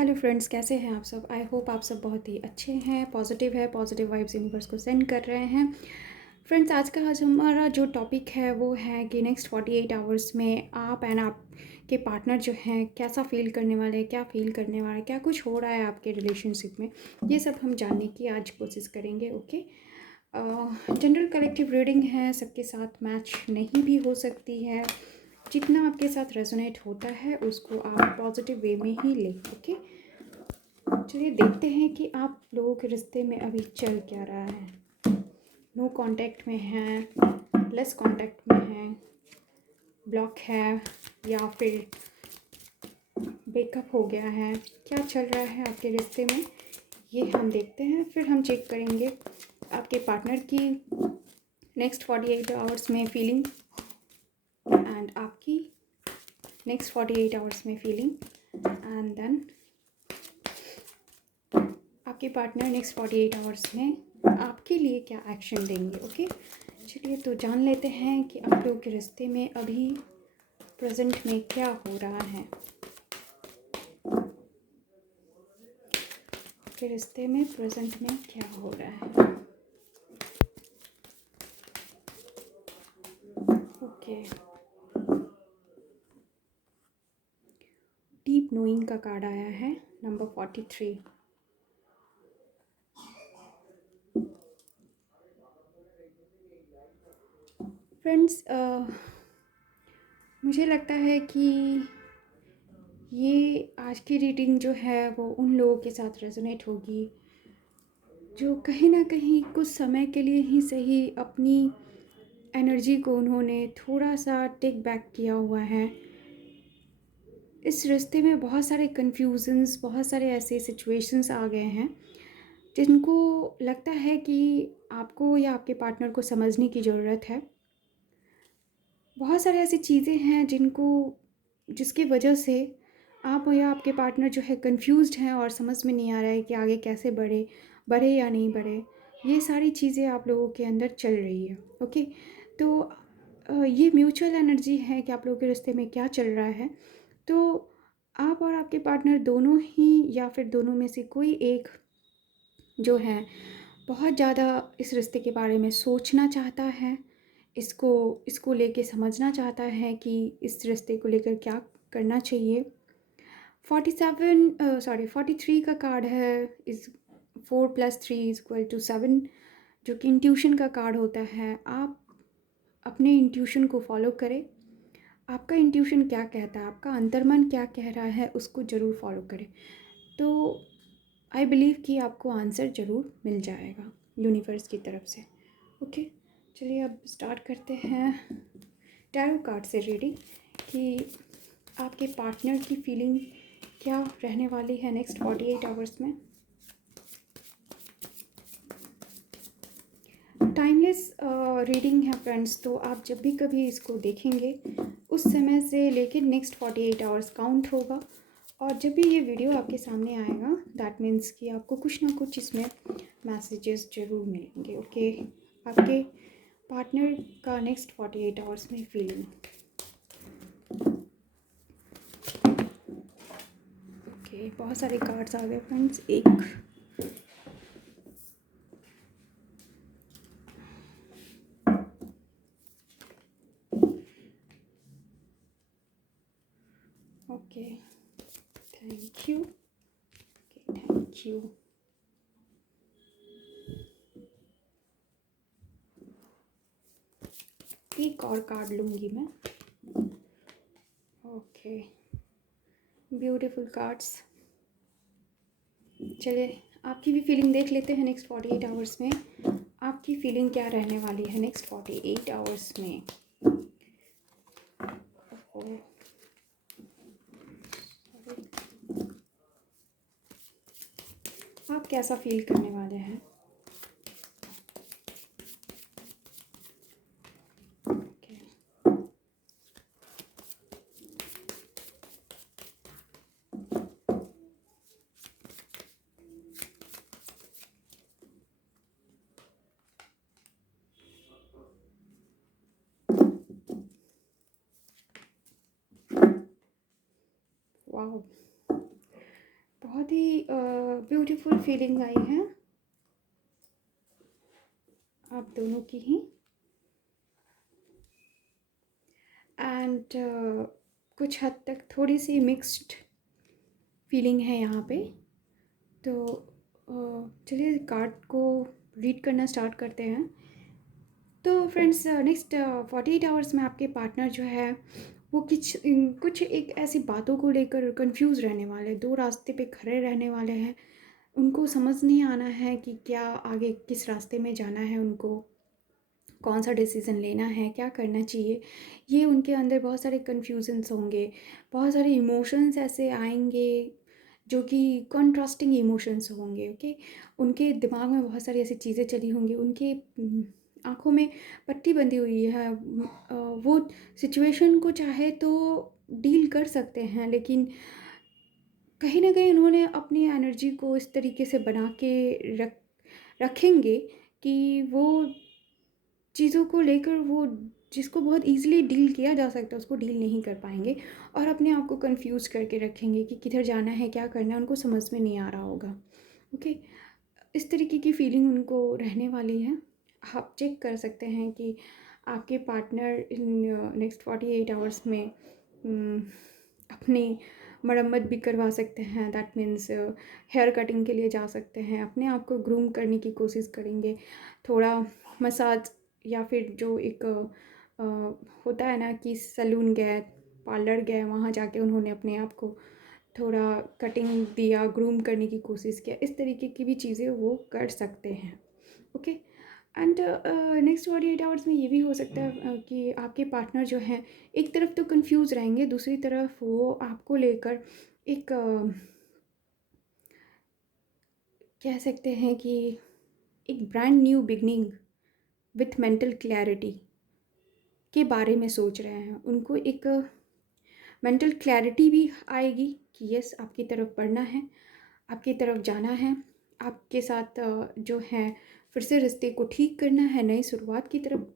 Hello friends, कैसे हैं आप सब। आई होप आप सब बहुत ही अच्छे हैं, पॉजिटिव है, पॉजिटिव वाइब्स यूनिवर्स को सेंड कर रहे हैं। फ्रेंड्स, आज हमारा जो टॉपिक है वो है कि नेक्स्ट 48 आवर्स में आप एंड आपके पार्टनर जो हैं कैसा फील करने वाले हैं, क्या फील करने वाले हैं, क्या कुछ हो रहा है आपके रिलेशनशिप में, ये सब हम जानने की आज कोशिश करेंगे। ओके, जनरल कलेक्टिव रीडिंग है, सबके साथ मैच नहीं भी हो सकती है। जितना आपके साथ रेजोनेट होता है उसको आप पॉजिटिव वे में ही लें। ओके, चलिए देखते हैं कि आप लोगों के रिश्ते में अभी चल क्या रहा है। नो कांटेक्ट में है, लेस कांटेक्ट में है, ब्लॉक है, या फिर ब्रेकअप हो गया है, क्या चल रहा है आपके रिश्ते में, ये हम देखते हैं। फिर हम चेक करेंगे आपके पार्टनर की नेक्स्ट 48 आवर्स में फीलिंग एंड आपकी नेक्स्ट 48 आवर्स में फीलिंग, एंड देन आपके पार्टनर नेक्स्ट 48 आवर्स में आपके लिए क्या एक्शन देंगे। ओके, चलिए तो जान लेते हैं कि आप लोगों के रिश्ते में अभी प्रेजेंट में क्या हो रहा है। आपके रिश्ते में प्रेजेंट में क्या हो रहा है। ओके, डीप नोइंग का कार्ड आया है, नंबर 43। फ्रेंड्स, मुझे लगता है कि ये आज की रीडिंग जो है वो उन लोगों के साथ रेजोनेट होगी जो कहीं ना कहीं कुछ समय के लिए ही सही अपनी एनर्जी को उन्होंने थोड़ा सा टेक बैक किया हुआ है। इस रिश्ते में बहुत सारे कन्फ्यूजन्स, बहुत सारे ऐसे सिचुएशंस आ गए हैं जिनको लगता है कि आपको या आपके पार्टनर को समझने की ज़रूरत है। बहुत सारे ऐसी चीज़ें हैं जिसकी वजह से आप या आपके पार्टनर जो है कंफ्यूज्ड हैं और समझ में नहीं आ रहा है कि आगे कैसे बढ़े या नहीं बढ़े। ये सारी चीज़ें आप लोगों के अंदर चल रही है। ओके, तो ये म्यूचुअल एनर्जी है कि आप लोगों के रिश्ते में क्या चल रहा है। तो आप और आपके पार्टनर दोनों ही या फिर दोनों में से कोई एक जो है बहुत ज़्यादा इस रिश्ते के बारे में सोचना चाहता है, इसको इसको लेके समझना चाहता है कि इस रिश्ते को लेकर क्या करना चाहिए। 43 का कार्ड है, इस 4+3=7, जो कि इंट्यूशन का कार्ड होता है। आप अपने इंट्यूशन को फॉलो करें। आपका इंट्यूशन क्या कहता है, आपका अंतर्मन क्या कह रहा है, उसको ज़रूर फॉलो करें। तो आई बिलीव कि आपको आंसर ज़रूर मिल जाएगा यूनिवर्स की तरफ से। ओके, चलिए अब स्टार्ट करते हैं टैरो कार्ड से रीडिंग कि आपके पार्टनर की फीलिंग क्या रहने वाली है नेक्स्ट 48 आवर्स में। टाइमलेस रीडिंग है फ्रेंड्स, तो आप जब भी कभी इसको देखेंगे उस समय से लेकर नेक्स्ट 48 आवर्स काउंट होगा। और जब भी ये वीडियो आपके सामने आएगा दैट मीन्स कि आपको कुछ ना कुछ इसमें मैसेजेस ज़रूर मिलेंगे। ओके, आपके पार्टनर का नेक्स्ट 48 आवर्स में फीलिंग। ओके, बहुत सारे कार्ड्स आ गए friends. Okay, thank you. Okay, thank you. एक और कार्ड लूँगी मैं। Okay, beautiful cards. चलिए आपकी भी फीलिंग देख लेते हैं नेक्स्ट 48 आवर्स में। आपकी फीलिंग क्या रहने वाली है नेक्स्ट 48 आवर्स में। आप कैसा फील करने वाले हैं। ओके, वाह, बहुत ही ब्यूटीफुल फीलिंग आई है आप दोनों की ही। एंड कुछ हद तक थोड़ी सी मिक्स्ड फीलिंग है यहाँ पे। तो चलिए कार्ड को रीड करना स्टार्ट करते हैं। तो फ्रेंड्स, नेक्स्ट 48 आवर्स में आपके पार्टनर जो है वो कुछ एक ऐसी बातों को लेकर कंफ्यूज रहने वाले, दो रास्ते पे खड़े रहने वाले हैं। उनको समझ नहीं आना है कि क्या आगे किस रास्ते में जाना है, उनको कौन सा डिसीज़न लेना है, क्या करना चाहिए। ये उनके अंदर बहुत सारे कन्फ्यूजन्स होंगे, बहुत सारे इमोशंस ऐसे आएंगे जो कि कॉन्ट्रास्टिंग इमोशंस होंगे। ओके, उनके दिमाग में बहुत सारी ऐसी चीज़ें चली होंगी, उनके आँखों में पट्टी बंधी हुई है। वो सिचुएशन को चाहे तो डील कर सकते हैं, लेकिन कहीं ना कहीं उन्होंने अपनी एनर्जी को इस तरीके से बना के रखेंगे कि वो चीज़ों को लेकर वो जिसको बहुत इजीली डील किया जा सकता है उसको डील नहीं कर पाएंगे, और अपने आप को कंफ्यूज करके रखेंगे कि किधर जाना है, क्या करना है, उनको समझ में नहीं आ रहा होगा। ओके, इस तरीके की फीलिंग उनको रहने वाली है। आप चेक कर सकते हैं कि आपके पार्टनर इन नेक्स्ट 48 आवर्स में अपनी मरम्मत भी करवा सकते हैं। दैट मीन्स हेयर कटिंग के लिए जा सकते हैं, अपने आप को ग्रूम करने की कोशिश करेंगे, थोड़ा मसाज, या फिर जो एक होता है ना कि सैलून गए, पार्लर गए, वहाँ जाके उन्होंने अपने आप को थोड़ा कटिंग दिया, ग्रूम करने की कोशिश किया। इस तरीके की भी चीज़ें वो कर सकते हैं। ओके, एंड नेक्स्ट 48 आवर्स में ये भी हो सकता है कि आपके पार्टनर जो हैं एक तरफ तो कंफ्यूज रहेंगे, दूसरी तरफ वो आपको लेकर एक कह सकते हैं कि एक brand new beginning with mental clarity के बारे में सोच रहे हैं। उनको एक मेंटल क्लैरिटी भी आएगी कि यस, आपकी तरफ बढ़ना है, आपकी तरफ जाना है, आपके साथ जो है फिर से रिश्ते को ठीक करना है, नई शुरुआत की तरफ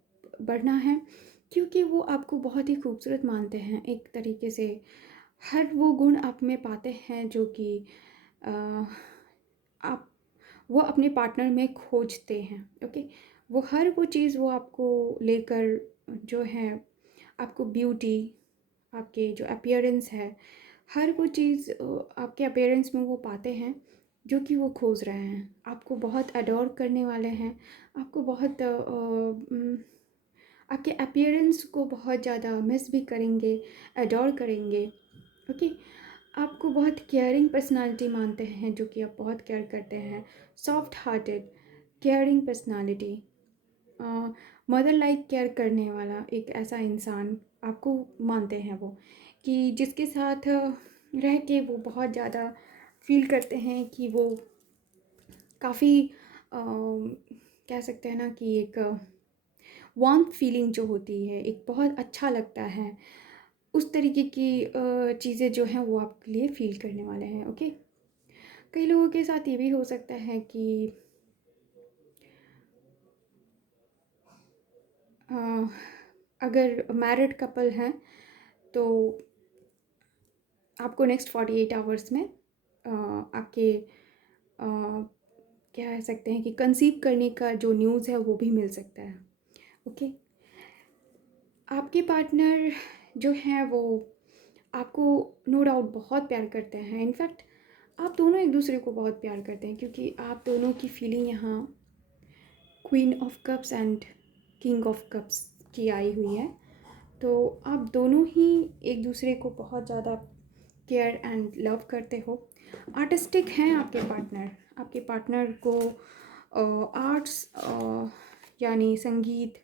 बढ़ना है, क्योंकि वो आपको बहुत ही खूबसूरत मानते हैं। एक तरीके से हर वो गुण आप में पाते हैं जो कि आप वो अपने पार्टनर में खोजते हैं। ओके, वो हर वो चीज़ वो आपको लेकर जो है, आपको ब्यूटी, आपके जो अपीयरेंस है, हर वो चीज़ आपके अपीयरेंस में वो पाते हैं जो कि वो खोज रहे हैं। आपको बहुत अडोर करने वाले हैं, आपको बहुत आपके अपीयरेंस को बहुत ज़्यादा मिस भी करेंगे, अडोर करेंगे। ओके, आपको बहुत केयरिंग पर्सनालिटी मानते हैं, जो कि आप बहुत केयर करते हैं, soft hearted caring personality, mother like care करने वाला एक ऐसा इंसान आपको मानते हैं वो, कि जिसके साथ रह के वो बहुत ज़्यादा फील करते हैं कि वो काफ़ी कह सकते हैं ना कि एक वार्म फीलिंग जो होती है, एक बहुत अच्छा लगता है, उस तरीके की चीज़ें जो हैं वो आपके लिए फ़ील करने वाले हैं। ओके, कई लोगों के साथ ये भी हो सकता है कि अ, अगर मैरिड कपल हैं तो आपको नेक्स्ट 48 आवर्स में आपके क्या कह सकते हैं कि कंसीव करने का जो न्यूज़ है वो भी मिल सकता है। ओके, आपके पार्टनर जो हैं वो आपको नो डाउट बहुत प्यार करते हैं। इनफैक्ट आप दोनों एक दूसरे को बहुत प्यार करते हैं, क्योंकि आप दोनों की फीलिंग यहाँ queen of cups and king of cups की आई हुई है। तो आप दोनों ही एक दूसरे को बहुत ज़्यादा केयर एंड लव करते हो। आर्टिस्टिक हैं आपके पार्टनर को आर्ट्स यानी संगीत,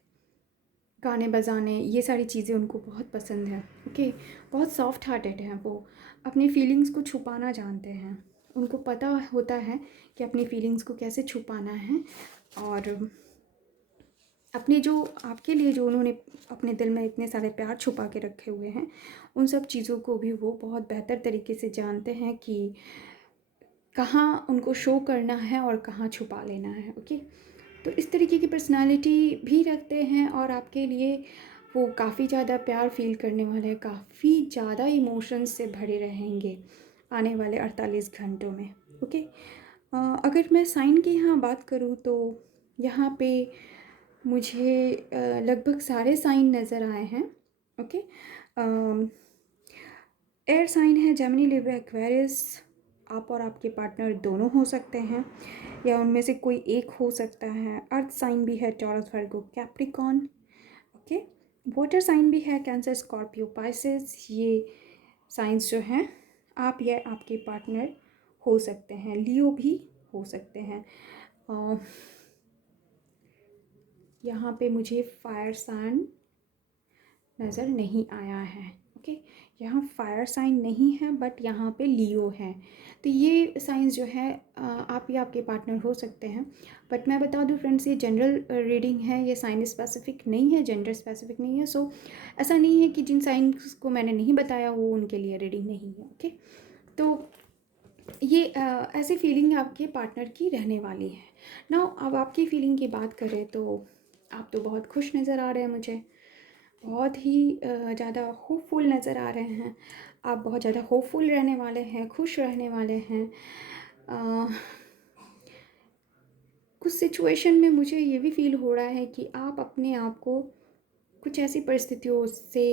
गाने बजाने, ये सारी चीज़ें उनको बहुत पसंद है। ओके, बहुत सॉफ्ट हार्टेड हैं वो, अपनी फीलिंग्स को छुपाना जानते हैं, उनको पता होता है कि अपनी फीलिंग्स को कैसे छुपाना है, और अपने जो आपके लिए जो उन्होंने अपने दिल में इतने सारे प्यार छुपा के रखे हुए हैं, उन सब चीज़ों को भी वो बहुत बेहतर तरीके से जानते हैं कि कहाँ उनको शो करना है और कहाँ छुपा लेना है। ओके, तो इस तरीके की पर्सनालिटी भी रखते हैं, और आपके लिए वो काफ़ी ज़्यादा प्यार फील करने वाले हैं, काफ़ी ज़्यादा इमोशंस से भरे रहेंगे आने वाले 48 घंटों में। ओके, अगर मैं साइन की यहाँ बात करूँ तो यहाँ पे मुझे लगभग सारे साइन नज़र आए हैं। ओके, एयर साइन है जेमिनी, लिब्रा, एक्वेरियस। आप और आपके पार्टनर दोनों हो सकते हैं या उनमें से कोई एक हो सकता है। अर्थ साइन भी है टॉरस, वर्गो, कैप्रिकॉन। ओके, वाटर साइन भी है कैंसर, स्कॉर्पियो, पाइसेस। ये साइंस जो हैं आप या आपके पार्टनर हो सकते हैं। लियो भी हो सकते हैं। यहाँ पे मुझे फायर साइन नज़र नहीं आया है। ओके, यहाँ फायर साइन नहीं है बट यहाँ पे लियो है। तो ये साइंस जो है आप या आपके पार्टनर हो सकते हैं। बट मैं बता दूँ फ्रेंड्स, ये जनरल रीडिंग है, ये साइन स्पेसिफिक नहीं है, जेंडर स्पेसिफिक नहीं है। सो ऐसा नहीं है कि जिन साइंस को मैंने नहीं बताया वो उनके लिए रीडिंग नहीं है। ओके, तो ये ऐसी फीलिंग आपके पार्टनर की रहने वाली है ना। अब आपकी फीलिंग की बात करें तो आप तो बहुत खुश नज़र आ रहे हैं मुझे, बहुत ही ज़्यादा होपफुल नज़र आ रहे हैं। आप बहुत ज़्यादा होपफुल रहने वाले हैं, खुश रहने वाले हैं। कुछ सिचुएशन में मुझे ये भी फील हो रहा है कि आप अपने आप को कुछ ऐसी परिस्थितियों से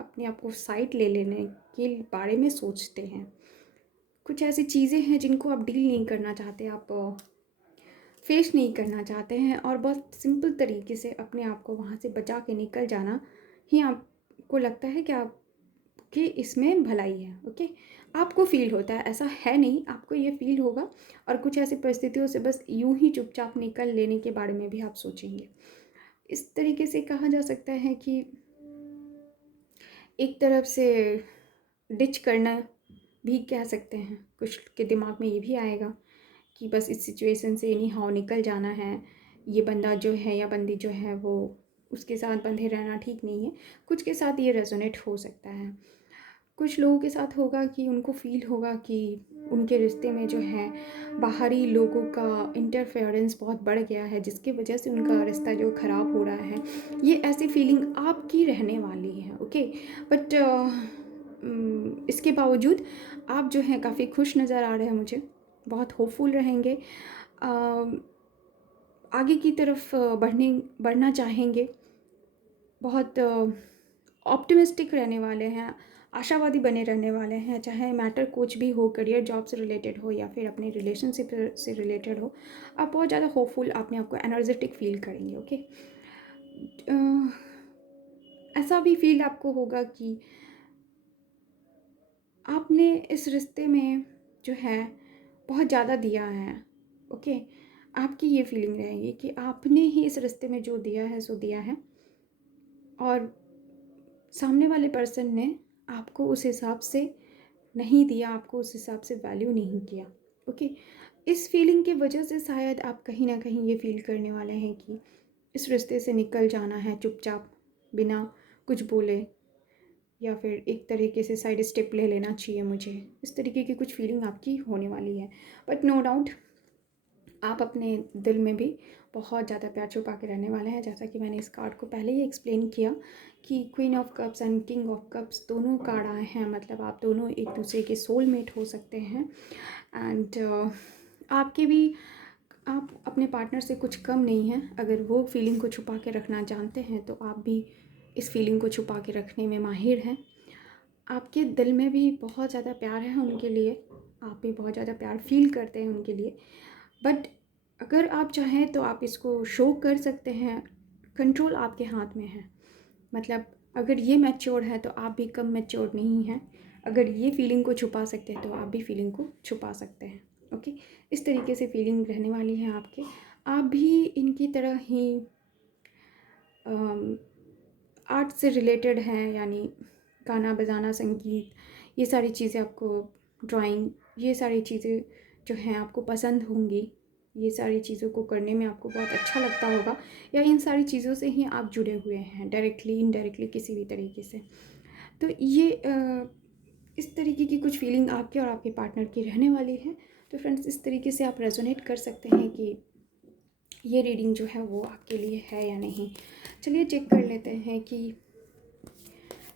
अपने आप को साइड ले लेने के बारे में सोचते हैं। कुछ ऐसी चीज़ें हैं जिनको आप डील नहीं करना चाहते, आप फेस नहीं करना चाहते हैं और बहुत सिंपल तरीके से अपने आप को वहाँ से बचा के निकल जाना ही आपको लगता है कि आपकी इसमें भलाई है। ओके, आपको फ़ील होता है, ऐसा है नहीं, आपको ये फ़ील होगा। और कुछ ऐसी परिस्थितियों से बस यूं ही चुपचाप निकल लेने के बारे में भी आप सोचेंगे। इस तरीके से कहा जा सकता है कि एक तरफ से डिच करना भी कह सकते हैं। कुछ के दिमाग में ये भी आएगा कि बस इस सिचुएशन से एनी हाउ निकल जाना है। ये बंदा जो है या बंदी जो है वो उसके साथ बंधे रहना ठीक नहीं है। कुछ के साथ ये रेजोनेट हो सकता है। कुछ लोगों के साथ होगा कि उनको फ़ील होगा कि उनके रिश्ते में जो है बाहरी लोगों का इंटरफेरेंस बहुत बढ़ गया है, जिसकी वजह से उनका रिश्ता जो ख़राब हो रहा है। ये ऐसी फीलिंग आपकी रहने वाली है। ओके, बट इसके बावजूद आप जो हैं काफ़ी खुश नज़र आ रहे हैं मुझे, बहुत होपफुल रहेंगे, आगे की तरफ बढ़ना चाहेंगे, बहुत ऑप्टिमिस्टिक रहने वाले हैं, आशावादी बने रहने वाले हैं। चाहे मैटर कुछ भी हो, करियर जॉब से रिलेटेड हो या फिर अपने रिलेशनशिप से रिलेटेड हो, आप बहुत ज़्यादा होपफुल अपने आप को एनर्जेटिक फील करेंगे। ओके, ऐसा भी फील आपको होगा कि आपने इस रिश्ते में जो है बहुत ज़्यादा दिया है। ओके, आपकी ये फीलिंग रहेगी कि आपने ही इस रिश्ते में जो दिया है सो दिया है और सामने वाले पर्सन ने आपको उस हिसाब से नहीं दिया, आपको उस हिसाब से वैल्यू नहीं किया। ओके, इस फीलिंग की वजह से शायद आप कहीं ना कहीं ये फील करने वाले हैं कि इस रिश्ते से निकल जाना है चुपचाप, बिना कुछ बोले, या फिर एक तरीके से साइड स्टेप ले लेना चाहिए मुझे। इस तरीके की कुछ फीलिंग आपकी होने वाली है। बट नो डाउट आप अपने दिल में भी बहुत ज़्यादा प्यार छुपा के रहने वाले हैं। जैसा कि मैंने इस कार्ड को पहले ही एक्सप्लेन किया कि queen of cups and king of cups दोनों कार्ड आए हैं, मतलब आप दोनों एक दूसरे के सोलमेट हो सकते हैं। एंड आपके भी, आप अपने पार्टनर से कुछ कम नहीं हैं। अगर वो फीलिंग को छुपा के रखना जानते हैं तो आप भी इस फीलिंग को छुपा के रखने में माहिर हैं। आपके दिल में भी बहुत ज़्यादा प्यार है उनके लिए, आप भी बहुत ज़्यादा प्यार फील करते हैं उनके लिए। बट अगर आप चाहें तो आप इसको शो कर सकते हैं, कंट्रोल आपके हाथ में है। मतलब अगर ये मैच्योर है तो आप भी कम मैच्योर नहीं हैं। अगर ये फीलिंग को छुपा सकते हैं तो आप भी फीलिंग को छुपा सकते हैं। ओके, इस तरीके से फीलिंग रहने वाली है आपके। आप भी इनकी तरह ही आर्ट से रिलेटेड हैं, यानी गाना बजाना, संगीत, ये सारी चीज़ें आपको, ड्राइंग, ये सारी चीज़ें जो हैं आपको पसंद होंगी। ये सारी चीज़ों को करने में आपको बहुत अच्छा लगता होगा, या इन सारी चीज़ों से ही आप जुड़े हुए हैं डायरेक्टली इनडायरेक्टली किसी भी तरीके से। तो ये इस तरीके की कुछ फीलिंग आपके और आपके पार्टनर की रहने वाली है। तो फ्रेंड्स, इस तरीके से आप रेजोनेट कर सकते हैं कि ये रीडिंग जो है वो आपके लिए है या नहीं। चलिए चेक कर लेते हैं कि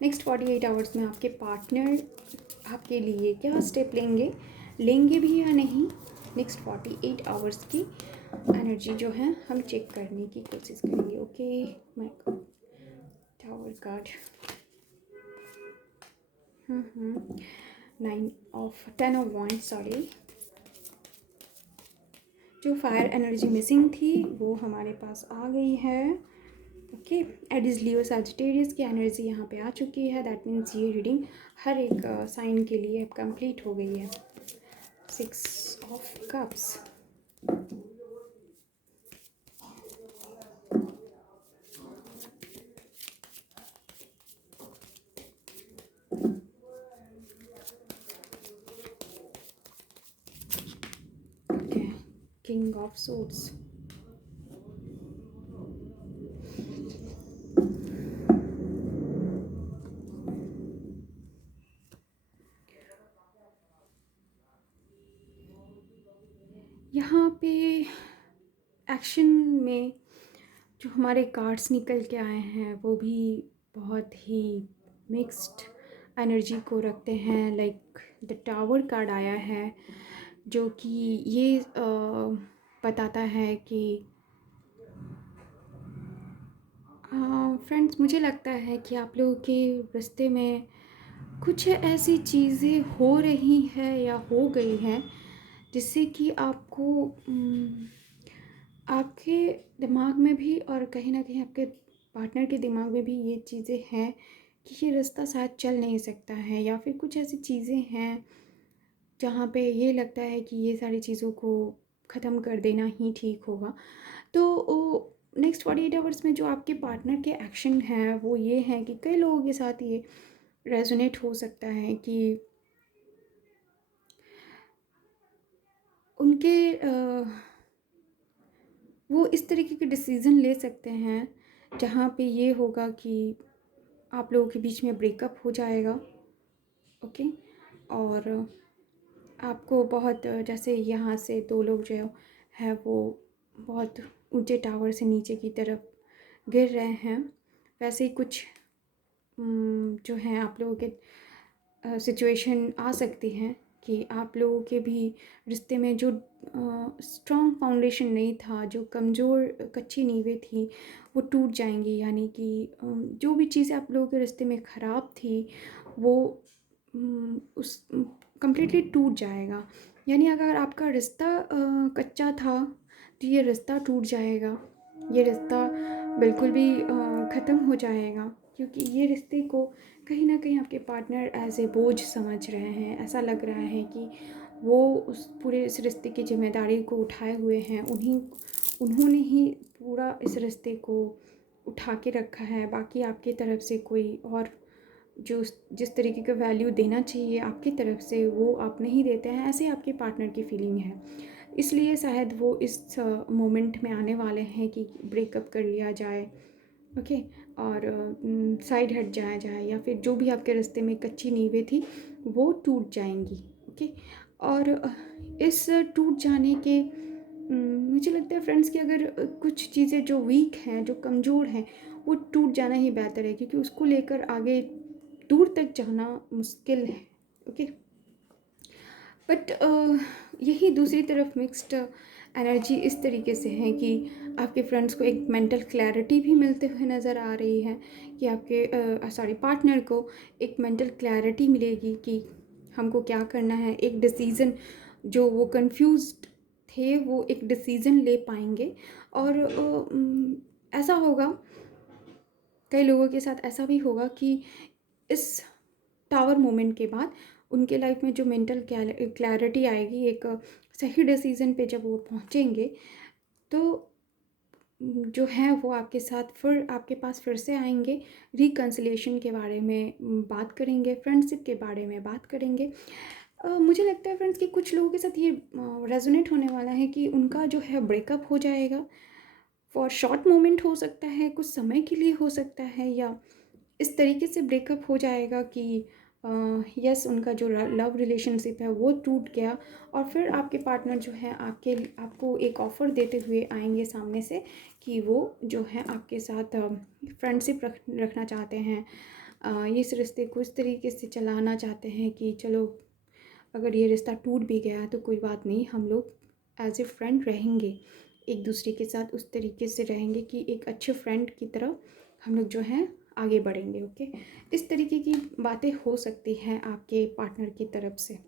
नेक्स्ट 48 आवर्स में आपके पार्टनर आपके लिए क्या स्टेप लेंगे भी या नहीं, नेक्स्ट 48 आवर्स की एनर्जी जो है हम चेक करने की कोशिश करेंगे। Okay my god, tower card, 10 of wand, sorry, जो फायर एनर्जी मिसिंग थी वो हमारे पास आ गई है। ओके, एडिस लियो सैजिटेरियस की एनर्जी यहाँ पे आ चुकी है। दैट मीन्स ये रीडिंग हर एक साइन के लिए कंप्लीट हो गई है। 6 of cups, okay, king of swords, यहाँ पे एक्शन में जो हमारे कार्ड्स निकल के आए हैं वो भी बहुत ही मिक्स्ड एनर्जी को रखते हैं। लाइक द टावर कार्ड आया है जो कि ये बताता है कि फ्रेंड्स, मुझे लगता है कि आप लोगों के रिश्ते में कुछ ऐसी चीज़ें हो रही हैं या हो गई हैं जिससे कि आपको आपके दिमाग में भी और कहीं ना कहीं आपके पार्टनर के दिमाग में भी ये चीज़ें हैं कि ये रिश्ता शायद चल नहीं सकता है, या फिर कुछ ऐसी चीज़ें हैं जहाँ पे ये लगता है कि ये सारी चीज़ों को ख़त्म कर देना ही ठीक होगा। तो नेक्स्ट 48 आवर्स में जो आपके पार्टनर के एक्शन हैं वो ये हैं कि कई लोगों के साथ ये रेजोनेट हो सकता है कि उनके वो इस तरीके के डिसीज़न ले सकते हैं जहाँ पे ये होगा कि आप लोगों के बीच में ब्रेकअप हो जाएगा। ओके, और आपको बहुत जैसे यहाँ से दो लोग जो है वो बहुत ऊंचे टावर से नीचे की तरफ गिर रहे हैं, वैसे ही कुछ जो है आप लोगों के सिचुएशन आ सकती हैं कि आप लोगों के भी रिश्ते में जो स्ट्रॉन्ग फाउंडेशन नहीं था, जो कमज़ोर कच्ची नींवें थी, वो टूट जाएंगी। यानी कि जो भी चीज़ें आप लोगों के रिश्ते में ख़राब थी वो उस कम्प्लीटली टूट जाएगा। यानी अगर आपका रिश्ता कच्चा था तो ये रिश्ता टूट जाएगा, ये रिश्ता बिल्कुल भी ख़त्म हो जाएगा, क्योंकि ये रिश्ते को कहीं ना कहीं आपके पार्टनर एज ए बोझ समझ रहे हैं। ऐसा लग रहा है कि वो उस पूरे इस रिश्ते की जिम्मेदारी को उठाए हुए हैं, उन्होंने ही पूरा इस रिश्ते को उठा के रखा है। बाकी आपकी तरफ से कोई और जो जिस तरीके का वैल्यू देना चाहिए आपकी तरफ से वो आप नहीं देते हैं, ऐसे आपके पार्टनर की फीलिंग है। इसलिए शायद वो इस मोमेंट में आने वाले हैं कि ब्रेकअप कर लिया जाए। ओके, और साइड हट जाया जाए, या फिर जो भी आपके रास्ते में कच्ची नींवें थी वो टूट जाएंगी। ओके, और इस टूट जाने के मुझे लगता है फ्रेंड्स कि अगर कुछ चीज़ें जो वीक हैं, जो कमज़ोर हैं, वो टूट जाना ही बेहतर है, क्योंकि उसको लेकर आगे दूर तक जाना मुश्किल है। ओके, बट यही दूसरी तरफ मिक्स्ड एनर्जी इस तरीके से है कि आपके फ्रेंड्स को एक मेंटल क्लैरिटी भी मिलते हुए नज़र आ रही है कि आपके पार्टनर को एक मेंटल क्लैरिटी मिलेगी कि हमको क्या करना है। एक डिसीज़न जो वो कंफ्यूज्ड थे वो एक डिसीज़न ले पाएंगे। और ऐसा होगा, कई लोगों के साथ ऐसा भी होगा कि इस टावर मोमेंट के बाद उनके लाइफ में जो मेंटल क्लैरिटी आएगी, एक सही डिसीज़न पे जब वो पहुँचेंगे तो जो है वो आपके साथ फिर आपके पास फिर से आएंगे, रिकन्सिलिएशन के बारे में बात करेंगे, फ्रेंडशिप के बारे में बात करेंगे। मुझे लगता है फ्रेंड्स कि कुछ लोगों के साथ ये रेजोनेट होने वाला है कि उनका जो है ब्रेकअप हो जाएगा। फॉर शॉर्ट मोमेंट हो सकता है, कुछ समय के लिए हो सकता है, या इस तरीके से ब्रेकअप हो जाएगा कि यस उनका जो लव रिलेशनशिप है वो टूट गया, और फिर आपके पार्टनर जो है आपको एक ऑफ़र देते हुए आएंगे सामने से कि वो जो है आपके साथ फ्रेंडशिप रखना चाहते हैं, इस रिश्ते को इस तरीके से चलाना चाहते हैं कि चलो अगर ये रिश्ता टूट भी गया तो कोई बात नहीं, हम लोग एज ए फ्रेंड रहेंगे, एक दूसरे के साथ उस तरीके से रहेंगे कि एक अच्छे फ्रेंड की तरह हम लोग जो हैं आगे बढ़ेंगे। ओके, इस तरीके की बातें हो सकती हैं आपके पार्टनर की तरफ से।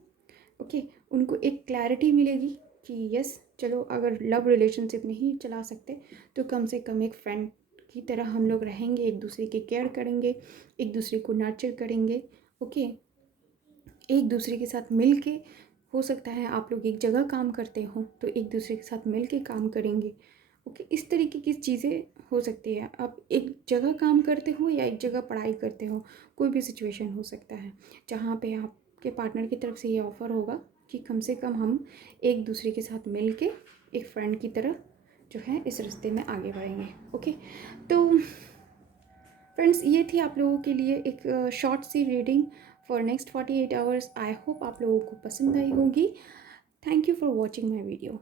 ओके, उनको एक क्लैरिटी मिलेगी कि यस चलो अगर लव रिलेशनशिप नहीं चला सकते तो कम से कम एक फ्रेंड की तरह हम लोग रहेंगे, एक दूसरे की केयर करेंगे, एक दूसरे को नर्चर करेंगे। ओके, एक दूसरे के साथ मिल के, हो सकता है आप लोग एक जगह काम करते हो तो एक दूसरे के साथ मिल के काम करेंगे। ओके, इस तरीके की चीज़ें हो सकती है। आप एक जगह काम करते हो या एक जगह पढ़ाई करते हो, कोई भी सिचुएशन हो सकता है जहाँ पे आपके पार्टनर की तरफ से ये ऑफ़र होगा कि कम से कम हम एक दूसरे के साथ मिल के एक फ्रेंड की तरह जो है इस रिश्ते में आगे बढ़ेंगे। ओके, तो फ्रेंड्स ये थी आप लोगों के लिए एक शॉर्ट सी reading for next 48 hours. I hope आप लोगों को पसंद आई होगी। Thank you for watching my video.